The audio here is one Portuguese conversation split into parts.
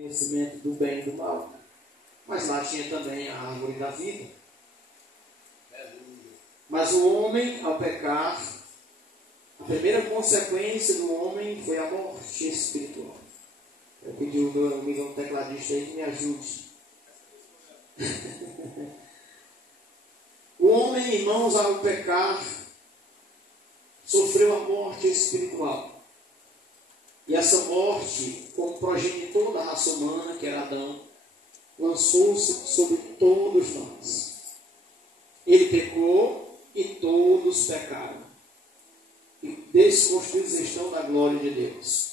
conhecimento do bem e do mal. Mas lá tinha também a árvore da vida. Mas o homem, ao pecar, a primeira consequência do homem foi a morte espiritual. Eu pedi ao meu amigo tecladista aí que me ajude. O homem, irmãos, ao pecar, sofreu a morte espiritual. E essa morte, como progenitor da raça humana, que era Adão, lançou-se sobre todos nós. Ele pecou e todos pecaram. E desconstruídos estão da glória de Deus.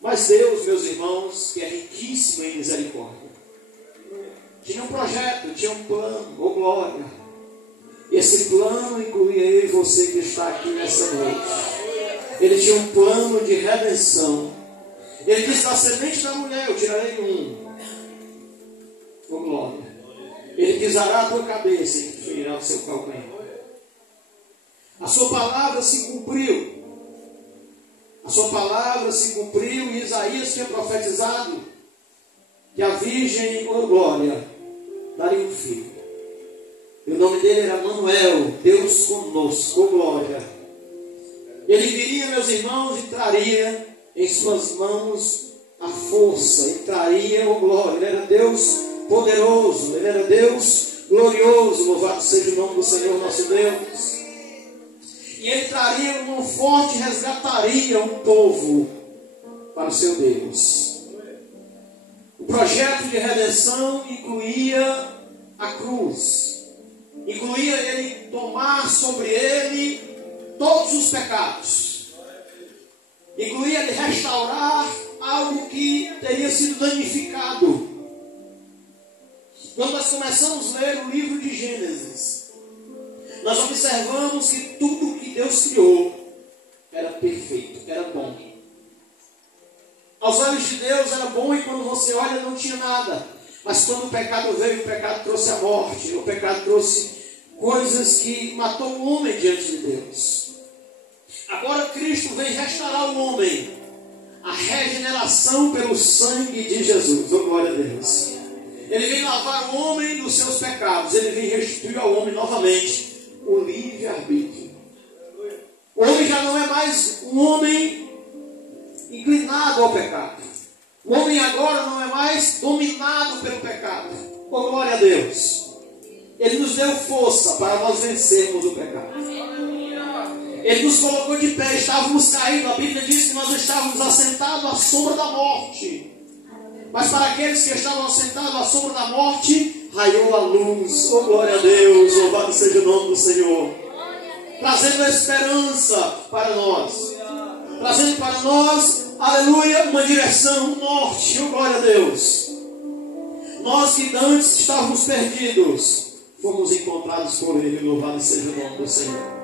Mas Deus, meus irmãos, que é riquíssimo em misericórdia, tinha um projeto, tinha um plano, ô glória. Esse plano incluía eu e você que está aqui nessa noite. Ele tinha um plano de redenção. Ele disse: da semente da mulher eu tirarei um. Ô glória. Ele pisará a tua cabeça e ferirá o seu calcanhar. A sua palavra se cumpriu. A sua palavra se cumpriu e Isaías tinha profetizado que a virgem, ô glória, daria um filho. E o nome dele era Manuel, Deus conosco, ô glória. Ele viria, meus irmãos, e traria em suas mãos a força, e traria, ô glória. Ele era Deus poderoso, ele era Deus glorioso, louvado seja o nome do Senhor nosso Deus. E ele traria uma forte, resgataria um povo para o seu Deus. O projeto de redenção incluía a cruz, incluía ele tomar sobre ele todos os pecados, incluía ele restaurar algo que teria sido danificado. Quando nós começamos a ler o livro de Gênesis, nós observamos que tudo que Deus criou era perfeito, era bom. Aos olhos de Deus era bom, e quando você olha não tinha nada. Mas quando o pecado veio, o pecado trouxe a morte, o pecado trouxe coisas que matou o homem diante de Deus. Agora Cristo vem restaurar o homem, a regeneração pelo sangue de Jesus. Oh, glória a Deus. Ele vem lavar o homem dos seus pecados, ele vem restituir ao homem novamente o livre-arbítrio. O homem já não é mais um homem inclinado ao pecado. O homem agora não é mais dominado pelo pecado. Oh, glória a Deus. Ele nos deu força para nós vencermos o pecado. Ele nos colocou de pé, estávamos caídos. A Bíblia diz que nós estávamos assentados à sombra da morte. Mas para aqueles que estavam assentados à sombra da morte, raiou a luz. Oh, glória a Deus, louvado seja o nome do Senhor. Trazendo a esperança para nós. Trazendo para nós, aleluia, uma direção, um norte. Oh, glória a Deus. Nós que antes estávamos perdidos, fomos encontrados por Ele. Louvado seja o nome do Senhor.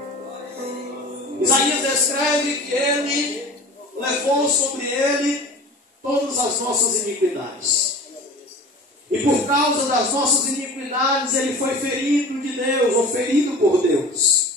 Isaías descreve que Ele levou sobre Ele todas as nossas iniquidades. E por causa das nossas iniquidades, Ele foi ferido de Deus, ou ferido por Deus.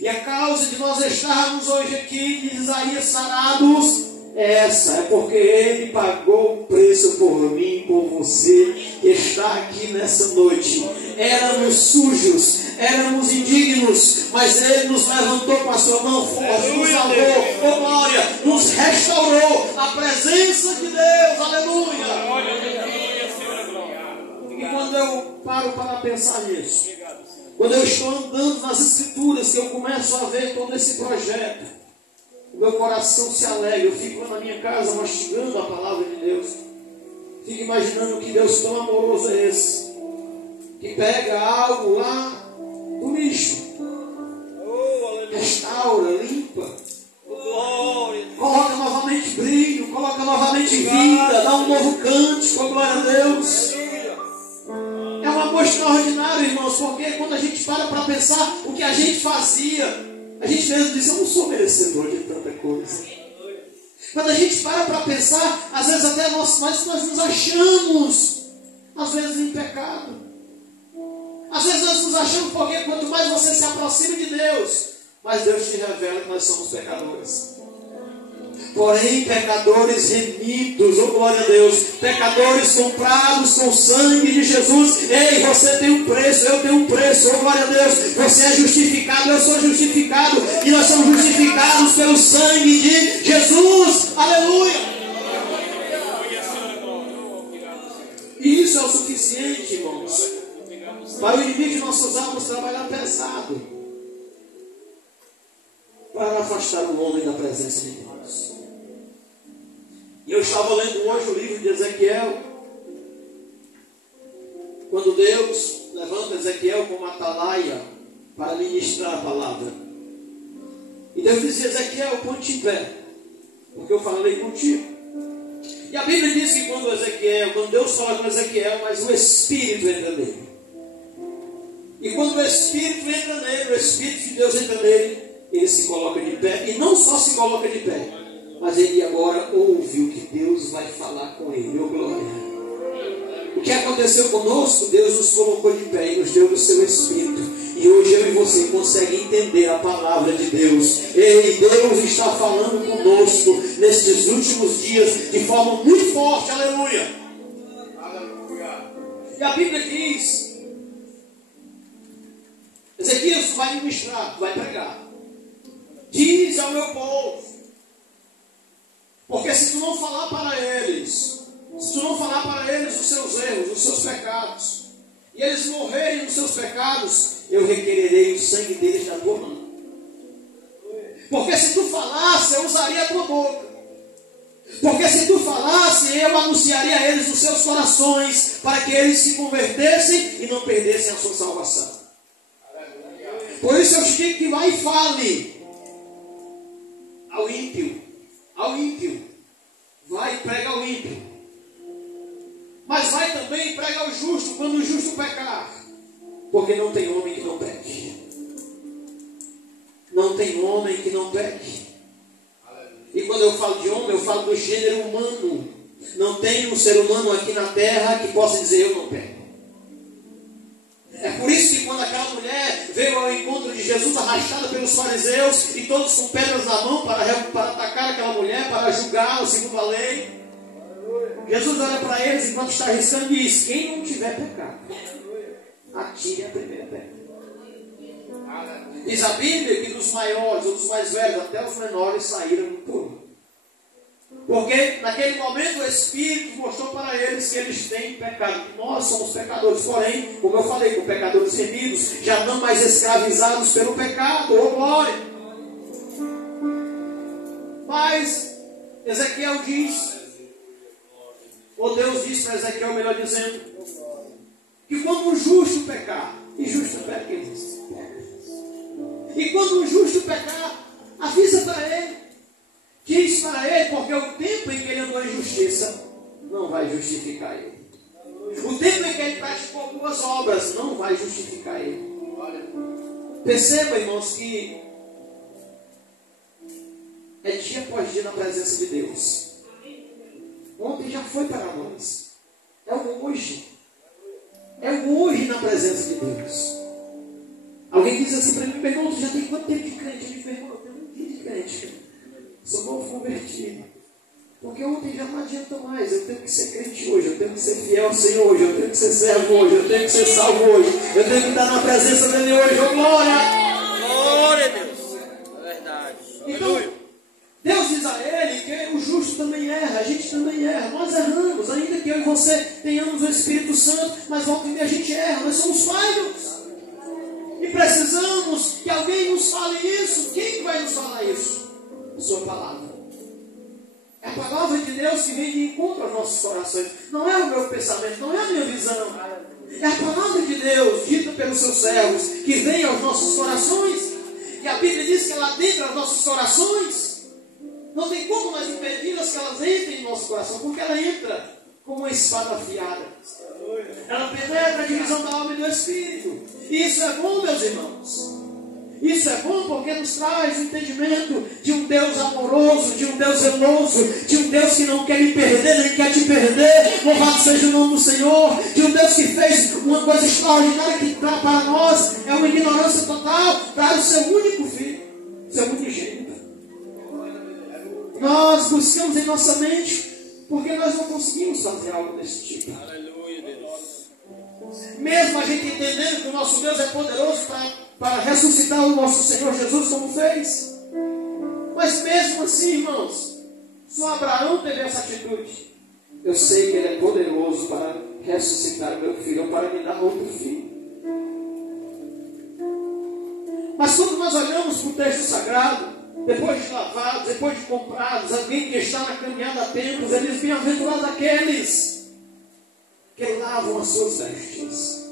E a causa de nós estarmos hoje aqui, de Isaías, sarados, é essa. É porque Ele pagou o preço por mim, por você, que está aqui nessa noite. Éramos sujos, éramos indignos, mas Ele nos levantou com a sua mão forte, nos salvou, com glória, nos restaurou a presença de Deus, aleluia. E quando eu paro para pensar nisso, quando eu estou andando nas Escrituras, que eu começo a ver todo esse projeto, o meu coração se alegra. Eu fico lá na minha casa mastigando a palavra de Deus, fico imaginando que Deus tão amoroso é esse, que pega algo lá do lixo, restaura, limpa, coloca novamente brilho, coloca novamente vida, dá um novo cântico, glória a Deus. É um amor extraordinário, irmãos, porque quando a gente para pensar o que a gente fazia, a gente mesmo diz: eu não sou merecedor de tanta coisa. Quando a gente para pensar, às vezes até nós nos achamos, às vezes em pecado. Às vezes nós nos achamos, porque quanto mais você se aproxima de Deus, mais Deus te revela que nós somos pecadores. Porém, pecadores remidos, oh glória a Deus, pecadores comprados com o sangue de Jesus. Ei, você tem um preço, eu tenho um preço, oh glória a Deus. Você é justificado, eu sou justificado, e nós somos justificados pelo sangue de Jesus. Aleluia! E isso é o suficiente, irmãos, para o inimigo de nossas almas trabalhar pesado, para afastar o homem da presença de Deus. E eu estava lendo hoje o livro de Ezequiel, quando Deus levanta Ezequiel como atalaia para ministrar a palavra. E Deus disse: Ezequiel, ponte em pé, porque eu falei contigo. E a Bíblia diz que quando Deus fala com Ezequiel, mas o Espírito entra nele. E quando o Espírito entra nele, o Espírito de Deus entra nele, ele se coloca de pé. E não só se coloca de pé, mas ele agora ouve o que Deus vai falar com ele. Oh glória! O que aconteceu conosco? Deus nos colocou de pé e nos deu do seu Espírito. E hoje eu e você conseguem entender a palavra de Deus. Ei, Deus está falando conosco nesses últimos dias de forma muito forte. Aleluia! Aleluia! E a Bíblia diz: Ezequiel, vai ministrar, vai pregar. Diz ao meu povo, porque se tu não falar para eles, se tu não falar para eles os seus erros, os seus pecados, e eles morrerem nos seus pecados, eu requererei o sangue deles da tua mão. Porque se tu falasse, eu usaria a tua boca. Porque se tu falasse, eu anunciaria a eles os seus corações, para que eles se convertessem e não perdessem a sua salvação. Por isso eu te digo que vai e fale ao ímpio. Ao ímpio. Vai e prega ao ímpio. Mas vai também e prega ao justo quando o justo pecar. Porque não tem homem que não peque. Não tem homem que não peque. E quando eu falo de homem, eu falo do gênero humano. Não tem um ser humano aqui na terra que possa dizer: eu não peco. É por isso que quando aquela mulher veio ao encontro de Jesus arrastada pelos fariseus e todos com pedras na mão para atacar aquela mulher, para julgá-la segundo a lei, Jesus olha para eles enquanto está arriscando e diz: quem não tiver pecado, atire a primeira pedra. Diz a Bíblia que dos maiores ou dos mais velhos até os menores saíram do túmulo. Porque naquele momento o Espírito mostrou para eles que eles têm pecado. Nós somos pecadores, porém, como eu falei, com pecadores remidos, já não mais escravizados pelo pecado. Oh glória! Mas Ezequiel diz, ou Deus diz para Ezequiel, melhor dizendo, que quando um justo pecar, e justo peca, e quando um justo pecar, avisa para ele, diz para ele, porque o tempo em que ele andou em justiça não vai justificar ele. O tempo em que ele praticou boas obras não vai justificar ele. Perceba, irmãos, que é dia após dia na presença de Deus. Ontem já foi para nós. É o hoje. É o hoje na presença de Deus. Alguém diz assim para mim: meu irmão, tu já tem quanto tempo de crente? Eu digo: meu irmão, eu tenho um dia de crente. Sou novo convertido. Porque ontem já não adianta mais. Eu tenho que ser crente hoje. Eu tenho que ser fiel ao Senhor hoje. Eu tenho que ser servo hoje. Eu tenho que ser salvo hoje. Eu tenho que estar na presença dele hoje. Oh glória! Glória a Deus. É verdade. Então, Deus diz a ele que o justo também erra. A gente também erra. Nós erramos. Ainda que eu e você tenhamos o Espírito Santo, mas volta e meia a gente erra. Nós somos falhos. E precisamos que alguém nos fale isso. Quem vai nos falar isso? A sua palavra. É a palavra de Deus que vem de encontro aos nossos corações. Não é o meu pensamento, não é a minha visão. É a palavra de Deus, dita pelos seus servos, que vem aos nossos corações. E a Bíblia diz que ela adentra aos nossos corações. Não tem como nós impedi-las que elas entrem em nosso coração, porque ela entra como uma espada afiada. Ela penetra a divisão da alma e do espírito. E isso é bom, meus irmãos. Isso é bom porque nos traz o entendimento de um Deus amoroso, de um Deus zeloso, de um Deus que não quer me perder, nem quer te perder. Louvado seja o nome do Senhor. De um Deus que fez uma coisa extraordinária que para nós é uma ignorância total, dar o seu único filho, seu unigênito. Nós buscamos em nossa mente porque nós não conseguimos fazer algo desse tipo. Aleluia, Deus. Mesmo a gente entendendo que o nosso Deus é poderoso para ressuscitar o nosso Senhor Jesus como fez. Mas mesmo assim, irmãos, só Abraão teve essa atitude. Eu sei que Ele é poderoso para ressuscitar meu filho ou para me dar outro filho. Mas quando nós olhamos para o texto sagrado, depois de lavados, depois de comprados, alguém que está na caminhada há tempos, ele diz: bem-aventurados aqueles que lavam as suas vestes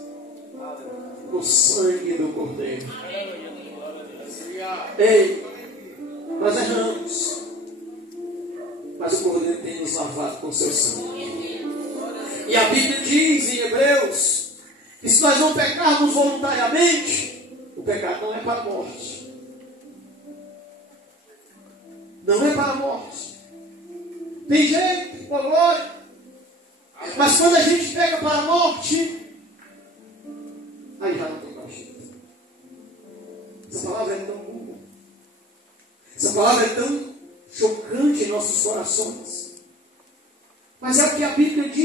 no sangue do Cordeiro. Ei, nós erramos, mas o Cordeiro tem nos lavado com seu sangue. E a Bíblia diz em Hebreus que se nós não pecarmos voluntariamente, o pecado não é para a morte. Não é para a morte. Tem jeito, com glória. Mas quando a gente pega para a morte, aí já não tem mais jeito. Essa palavra é tão boa. Essa palavra é tão chocante em nossos corações. Mas é o que a Bíblia diz.